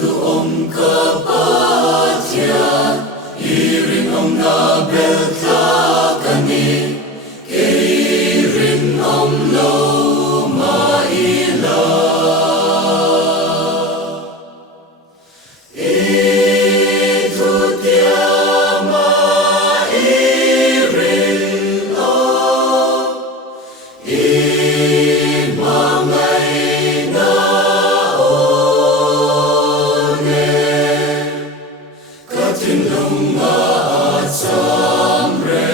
luong kapatya, irin om na belta kani, keirin om lo maila. Itu tiama irin o, imangay na katinlong at samre.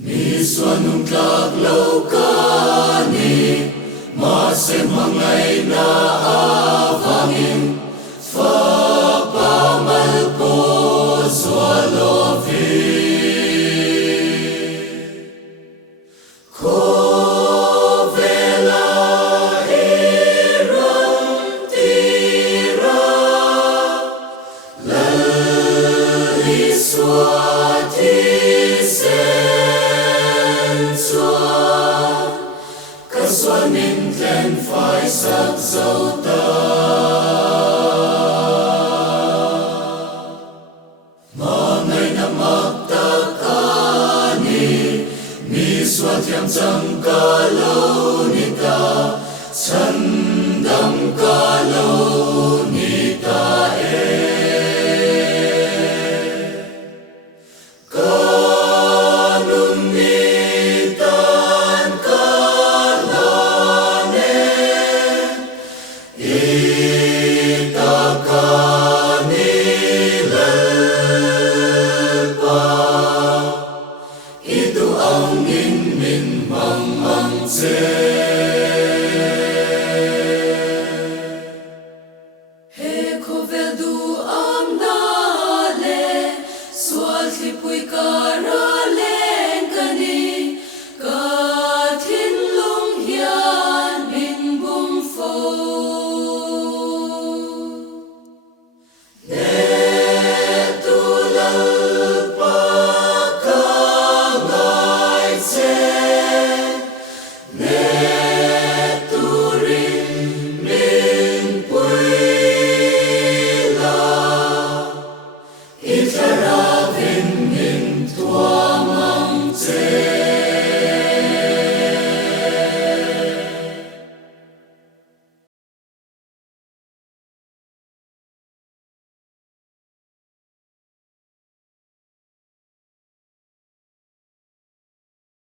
Niswanong taglaw kani, masemangay na avangin, fapamalpo swalovi. Swati sensua, kaswanin ten phai sắc dâu ta.